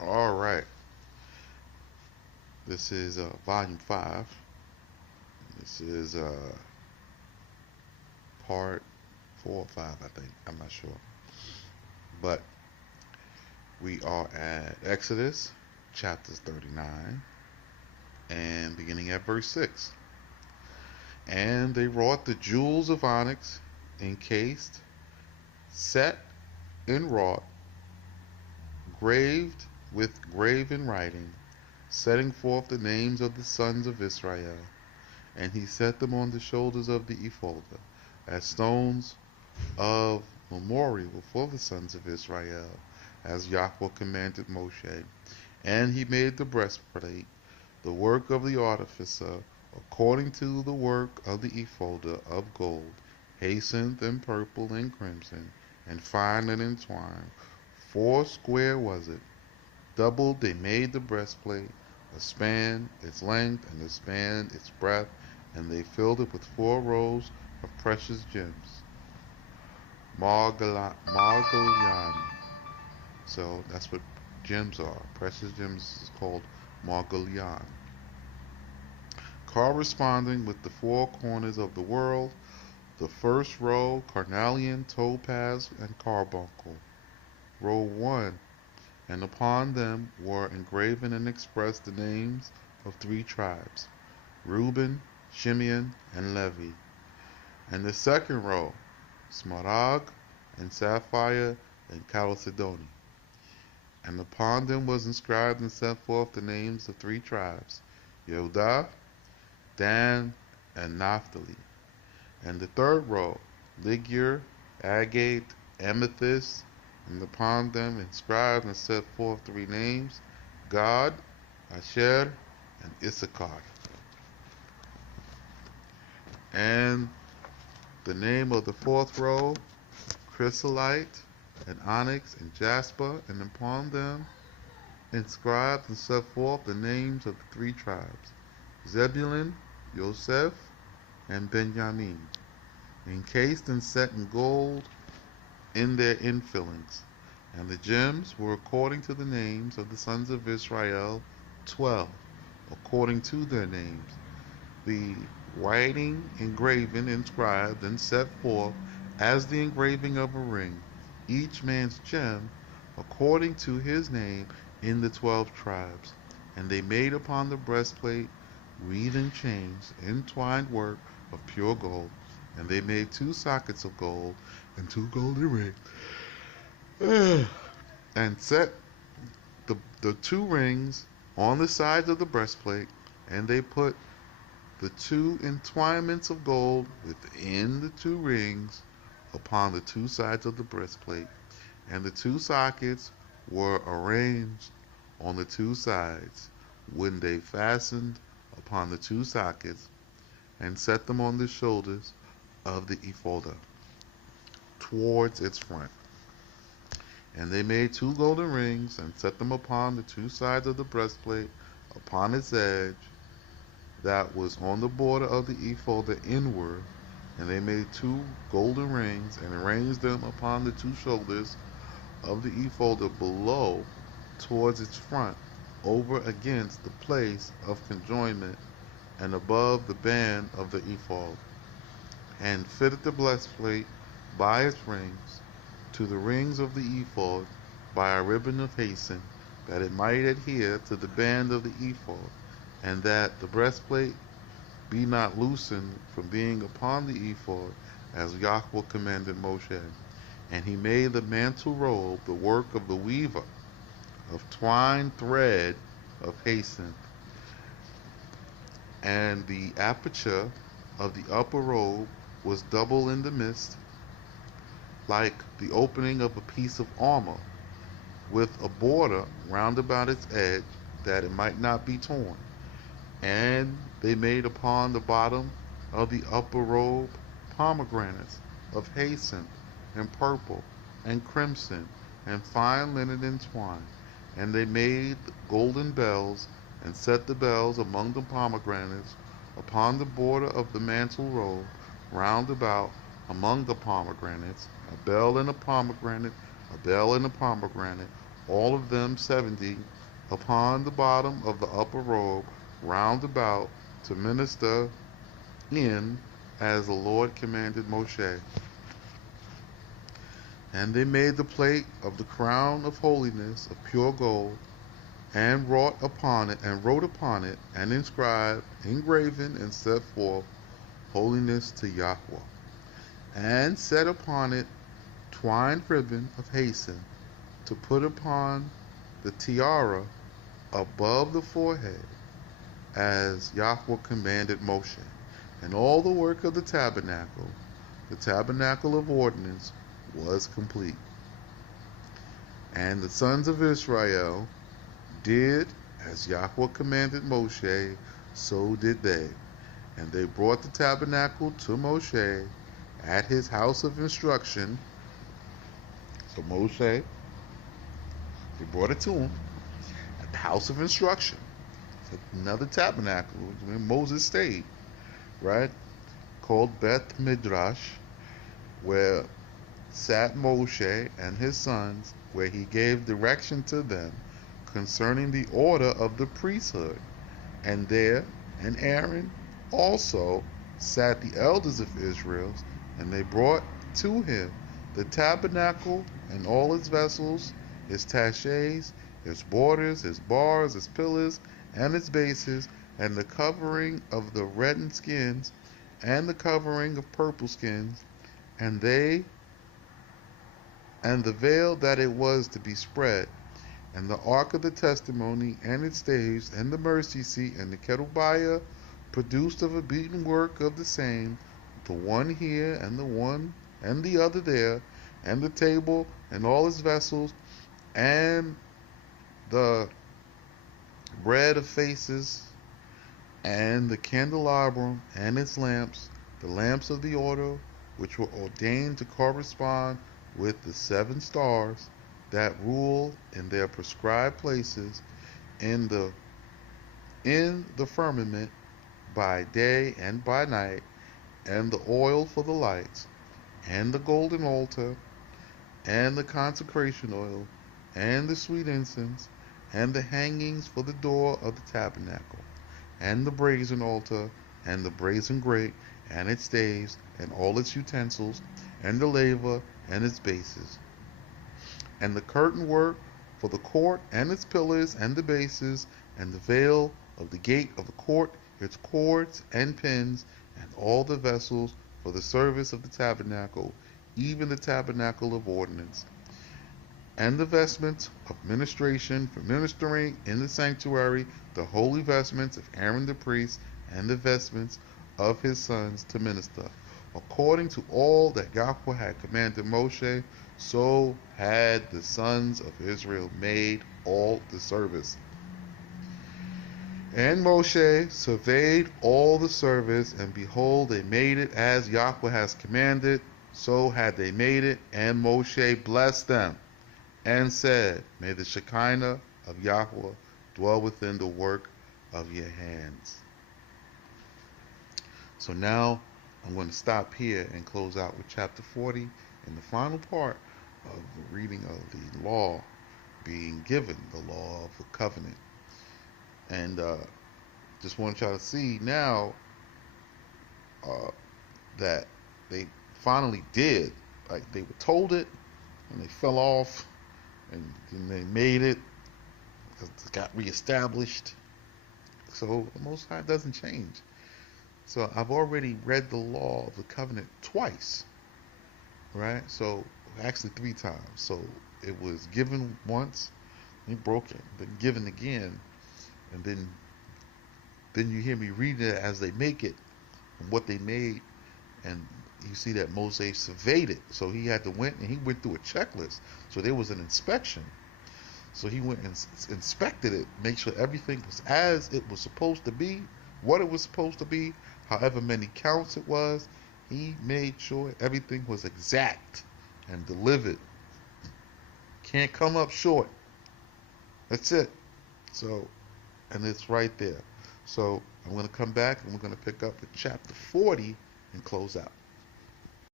All right. This is volume 5. This is part 4 or 5, I think. I'm not sure. But we are at Exodus chapters 39 and beginning at verse 6. And they wrought the jewels of onyx, encased, set and wrought, graved with graven writing, setting forth the names of the sons of Israel. And he set them on the shoulders of the ephod as stones of memorial for the sons of Israel, as Yahweh commanded Moshe. And he made the breastplate, the work of the artificer, according to the work of the ephod of gold, hyacinth and purple and crimson, and fine linen twine. 4 square was it. Double they made the breastplate, a span its length, and a span its breadth, and they filled it with 4 rows of precious gems. Margolian. So that's what gems are. Precious gems is called Margolian. Corresponding with the 4 corners of the world, the first row carnelian, topaz, and carbuncle. Row 1, and upon them were engraven and expressed the names of 3 tribes, Reuben, Shimeon, and Levi. And the second row, smaragd and sapphire and chalcedony. And upon them was inscribed and set forth the names of 3 tribes, Yehudah, Dan, and Naphtali. And the third row, ligure, agate, amethyst, and upon them inscribed and set forth 3 names, Gad, Asher, and Issachar. And the name of the fourth row, chrysolite, and onyx, and jasper, and upon them inscribed and set forth the names of the 3 tribes, Zebulun, Joseph, and Benjamin, encased and set in gold in their infillings. And the gems were according to the names of the sons of Israel, 12, according to their names. The writing engraven, inscribed, and set forth as the engraving of a ring, each man's gem, according to his name in the 12 tribes. And they made upon the breastplate wreathen chains, entwined work of pure gold. And they made 2 sockets of gold and 2 golden rings, and set the 2 rings on the sides of the breastplate. And they put the 2 entwinements of gold within the 2 rings upon the 2 sides of the breastplate. And the 2 sockets were arranged on the 2 sides when they fastened upon the 2 sockets, and set them on the shoulders of the ephod towards its front. And they made 2 golden rings, and set them upon the 2 sides of the breastplate, upon its edge that was on the border of the ephod inward. And they made 2 golden rings, and arranged them upon the 2 shoulders of the ephod below towards its front, over against the place of conjoinment, and above the band of the ephod. And fitted the breastplate by its rings to the rings of the ephod by a ribbon of jacinth, that it might adhere to the band of the ephod, and that the breastplate be not loosened from being upon the ephod, as Yahweh commanded Moshe. And he made the mantle robe the work of the weaver, of twined thread of jacinth. And the aperture of the upper robe was double in the midst, like the opening of a piece of armor, with a border round about its edge, that it might not be torn. And they made upon the bottom of the upper robe pomegranates of jacinth, and purple, and crimson, and fine linen entwined. And they made golden bells, and set the bells among the pomegranates upon the border of the mantle robe, round about among the pomegranates, a bell and a pomegranate, a bell and a pomegranate, all of them 70, upon the bottom of the upper robe, round about, to minister in, as the Lord commanded Moshe. And they made the plate of the crown of holiness of pure gold, and wrote upon it, and inscribed, engraven, and set forth, holiness to Yahweh, and set upon it twined ribbon of hasten, to put upon the tiara above the forehead, as Yahweh commanded Moshe. And all the work of the tabernacle of ordinance, was complete. And the sons of Israel did as Yahweh commanded Moshe, so did they. And they brought the tabernacle to Moshe at his house of instruction. So Moshe, they brought it to him at the house of instruction. It's another tabernacle where Moses stayed, right? Called Beth Midrash, where sat Moshe and his sons, where he gave direction to them concerning the order of the priesthood. And there, and Aaron also sat the elders of Israel, and they brought to him the tabernacle and all its vessels, its taches, its borders, its bars, its pillars, and its bases, and the covering of the reddened skins, and the covering of purple skins, and the veil that it was to be spread, and the ark of the testimony, and its staves, and the mercy seat, and the kerubiah produced of a beaten work of the same, the one here, and the one, and the other there, and the table, and all its vessels, and the bread of faces, and the candelabrum, and its lamps, the lamps of the order, which were ordained to correspond with the 7 stars that rule in their prescribed places in the firmament by day and by night, and the oil for the lights, and the golden altar, and the consecration oil, and the sweet incense, and the hangings for the door of the tabernacle, and the brazen altar, and the brazen grate, and its staves, and all its utensils, and the laver, and its bases, and the curtain work for the court, and its pillars, and the bases, and the veil of the gate of the court, its cords and pins, and all the vessels for the service of the tabernacle, even the tabernacle of ordinance, and the vestments of ministration for ministering in the sanctuary, the holy vestments of Aaron the priest, and the vestments of his sons to minister. According to all that Yahweh had commanded Moshe, so had the sons of Israel made all the service. And Moshe surveyed all the service, and behold, they made it as Yahweh has commanded, so had they made it. And Moshe blessed them, and said, May the Shekinah of Yahweh dwell within the work of your hands. So now I'm going to stop here and close out with chapter 40 and the final part of the reading of the law being given, the law of the covenant. And just want y'all to see now that they finally did. Like, they were told it, and they fell off, and then they made it because it got reestablished. So the Most High doesn't change. So I've already read the law of the covenant twice, right? So actually 3 times. So it was given once, he broke it, then given again, and then you hear me reading it as they make it and what they made, and you see that Moses surveyed it. So he went through a checklist. So there was an inspection. So he went and inspected it, make sure everything was as it was supposed to be, what it was supposed to be, however many counts it was. He made sure everything was exact and delivered. Can't come up short. That's it. So, and it's right there. So I'm going to come back and we're going to pick up with chapter 40 and close out.